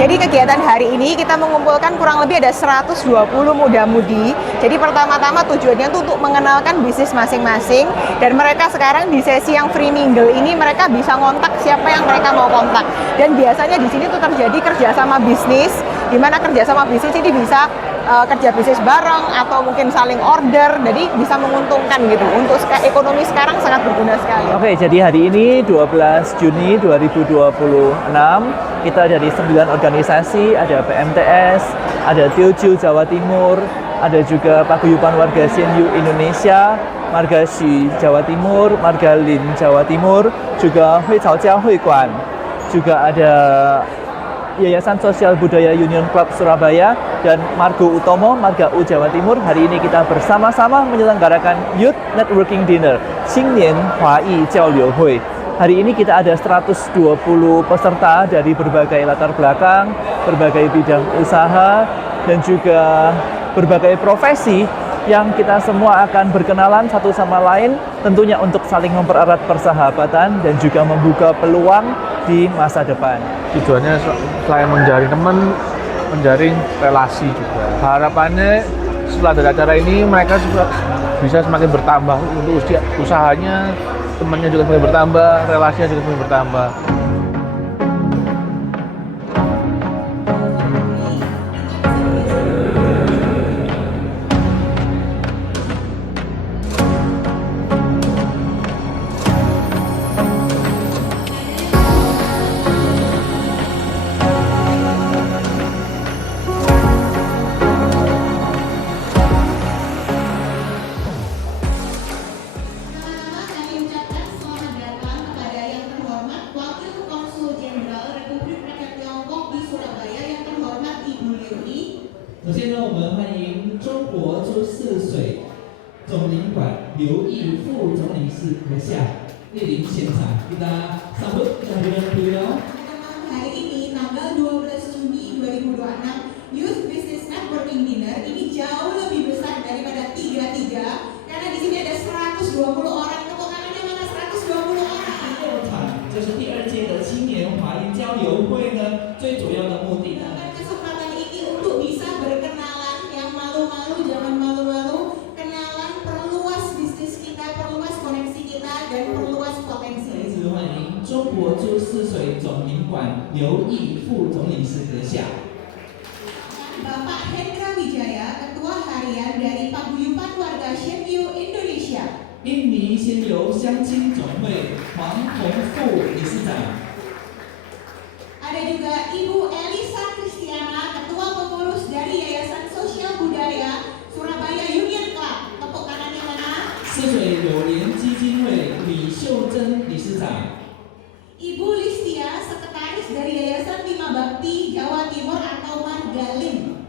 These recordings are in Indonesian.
Jadi kegiatan hari ini kita mengumpulkan kurang lebih ada 120 muda-mudi. Jadi pertama-tama tujuannya itu untuk mengenalkan bisnis masing-masing, dan mereka sekarang di sesi yang free mingle ini mereka bisa ngontak siapa yang mereka mau kontak. Dan biasanya di sini tuh terjadi kerjasama bisnis, di mana kerjasama bisnis ini bisa kerja bisnis bareng atau mungkin saling order, jadi bisa menguntungkan gitu. Untuk ekonomi sekarang sangat berguna sekali. Oke, jadi hari ini 12 Juni 2026 kita dari 9 organisasi, ada PMTS, ada Teochew Jawa Timur, ada juga Paguyuban Warga Shenyu Indonesia, Marga Xu Jawa Timur, Marga Lin Jawa Timur, juga Hui Caojiao Hui Guan, juga ada Yayasan Sosial Budaya Union Club Surabaya, dan Margo Utomo, Marga U Jawa Timur. Hari ini kita bersama-sama menyelenggarakan Youth Networking Dinner, Xingnian Huayi Jiaoliu Hui. Hari ini kita ada 120 peserta dari berbagai latar belakang, berbagai bidang usaha, dan juga berbagai profesi yang kita semua akan berkenalan satu sama lain, tentunya untuk saling mempererat persahabatan dan juga membuka peluang di masa depan. Tujuannya selain menjaring teman, menjaring relasi juga. Harapannya setelah dari acara ini mereka bisa semakin bertambah untuk usahanya, temannya juga semakin bertambah, relasinya juga semakin bertambah. Hari ini tanggal 12 Juni 2026 Youth Business Networking Dinner ini jauh lebih besar daripada 33, karena di sini ada 120 orang. Tepuk tangannya mana 120 orang? 就是第二届的青年华裔交流会呢，最主要的目的呢。 Kesempatan ini untuk bisa berkenalan, yang malu-malu jangan malu-malu, kenalan, perluas bisnis kita, perluas koneksi kita, dan perluas potensi. 再次欢迎中国株式水总领馆刘毅副总理事阁下。 Bapak Hendra Wijaya, Ketua Harian dari Paguyuban Warga Shenyu Indonesia. 印尼先由乡亲总会黄宏富理事长。 Ada juga Ibu Elisa Kristiana, Ketua Pengurus dari Yayasan Sosial Budaya Surabaya Union Club. Tepuk tangannya mana? 泗水柳莲基金会李秀珍理事长。 Ibu Listia, Sekretaris dari Yayasan Bima Bakti Jawa Timur atau Margalin.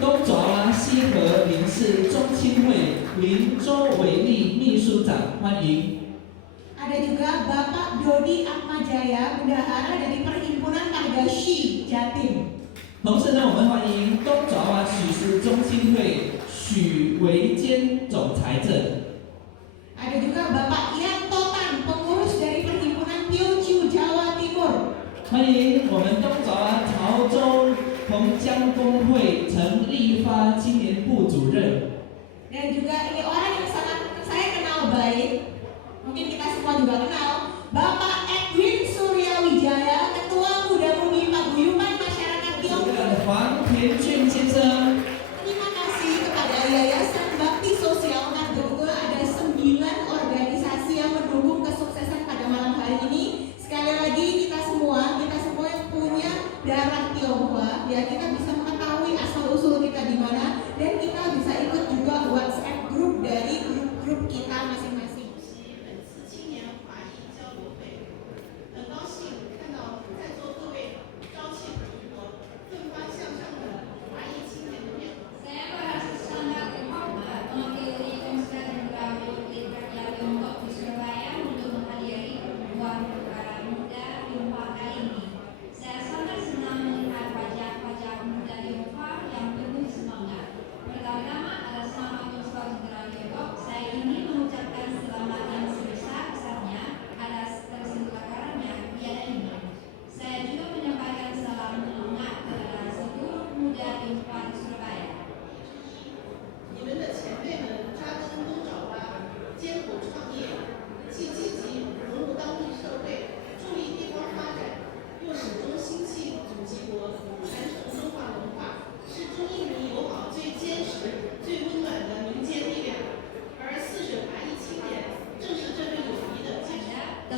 东爪哇西河林氏中青会林周伟丽秘书长，欢迎。 Ada juga Bapak Dodi Atmajaya, Bendahara dari Perhimpunan Margashi Jatim. 同时呢，我们欢迎东爪哇许氏中青会许维坚总裁正。 Ada juga Bapak Ian Totan, pengurus dari Perhimpunan Teochew Jawa Timur. 欢迎我们东爪哇潮州同江工会陈立发青年部主任。 Dan juga ini orang yang sangat saya kenal baik, mungkin kita semua juga kenal, Bapak Edwin Surya Wijaya, Ketua Muda-Mudi Paguyuban Masyarakat 主 Tiongkok. 任黄田俊先生。 Terima kasih kepada Yayasan Bakti Sosial Margo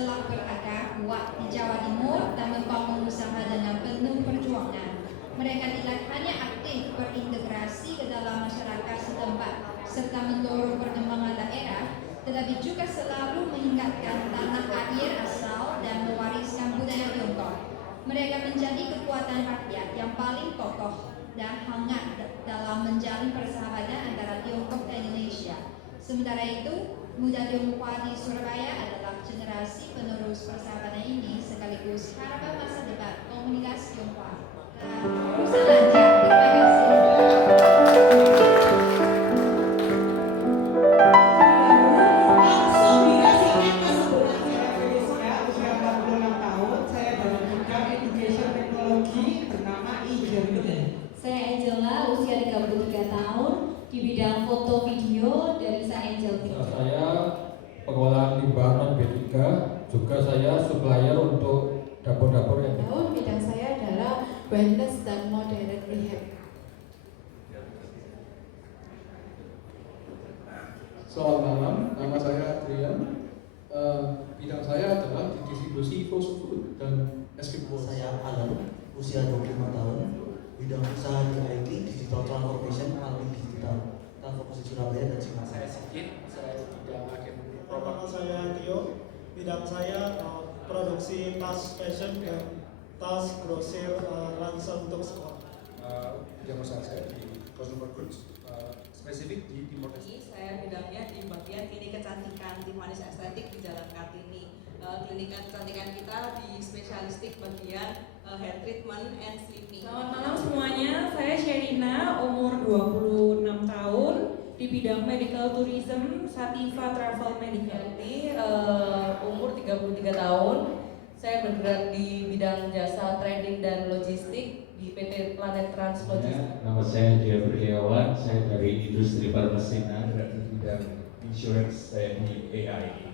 telah berakar kuat di Jawa Timur dan membangun usaha dengan penuh perjuangan. Mereka tidak hanya aktif berintegrasi ke dalam masyarakat setempat serta mendorong perkembangan daerah, tetapi juga selalu mengingatkan tanah air asal dan mewariskan budaya Tiongkok. Mereka menjadi kekuatan rakyat yang paling kokoh dan hangat dalam menjalin persahabatan antara Tiongkok dan Indonesia. Sementara itu, Muda Tionghoa di Surabaya adalah generasi penerus persahabatan ini sekaligus harapan masa depan komunikasi Tionghoa. Urusan lancar, terima kasih. Langsung dikasihkan kesebutan saya Felicia, usia 46 tahun. Saya dalam bidang education teknologi bernama e-journey. Saya Angela, usia 33 tahun, di bidang foto video dari Saya Angel Picture. Saya pengolahan limbah non B3, juga saya supplier untuk dapur-dapur yang Tahun bidang saya adalah wellness dan modern rehab. Selamat malam, nama saya Adrian. Bidang saya adalah di distribusi fast food dan es krim. Saya Alan, usia 25 tahun, bidang usaha di IT, Digital Transformation, Marketing Digital, dan fokus di Surabaya dan Cimahi. Saya Sigit, saya di bidang agen. Nama saya Tio, bidang saya produksi tas fashion dan tas grosir ransel untuk sekolah. Bidang usaha saya di consumer goods, spesifik di Timor Leste. Saya bidangnya di bagian klinik kecantikan Timanis Estetik di Jalan Kartini. Klinik kecantikan kita di spesialistik bagian hair treatment and sleeping. Selamat malam semuanya, saya Sherina, umur 26 tahun, di bidang medical tourism, Sativa Travel Medical. Umur 33 tahun, saya bergerak di bidang jasa trading dan logistik di PT Planet Trans Logistik. Nama saya Jeffrey Setiawan, saya dari industri permesinan dan di bidang insurance saya di AI.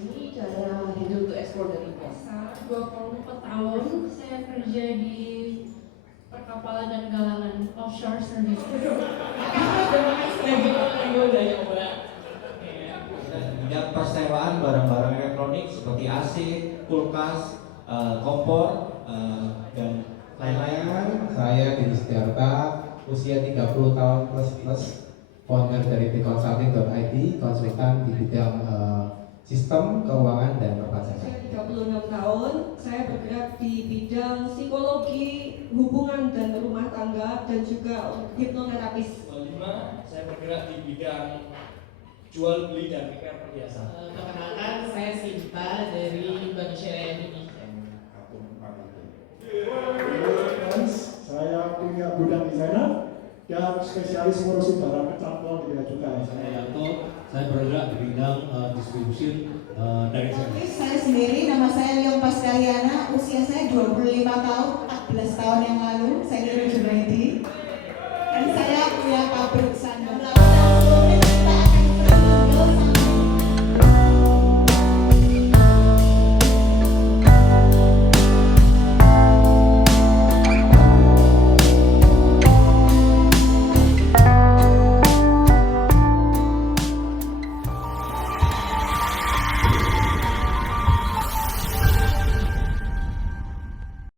Ini cara hidup untuk ekspor dari Saya 24 tahun, saya kerja di perkapalan dan galangan offshore service. Bidang persewaan barang-barang elektronik seperti AC, kulkas, kompor, dan lain-lain. Saya Didi Setiarta, usia 30 tahun plus, founder dari Consulting.id, konsultan di bidang sistem keuangan dan perpajakan. Saya 36 tahun, saya bergerak di bidang psikologi, hubungan dan rumah tangga dan juga hipnoterapis. 5, saya bergerak di bidang jual beli dan repair perhiasan. Perkenalkan, saya Sinta dari Bank Syariah Indonesia. Saya punya gudang di sana dan spesialis ngurusin barang kecantol di cukai. Saya Yanto, saya bergerak di bidang distribusi dari Saya sendiri, nama saya Leon Pascaliana, usia saya 25 tahun, 14 tahun yang lalu, saya dari Junaidi. Dan saya punya pabrik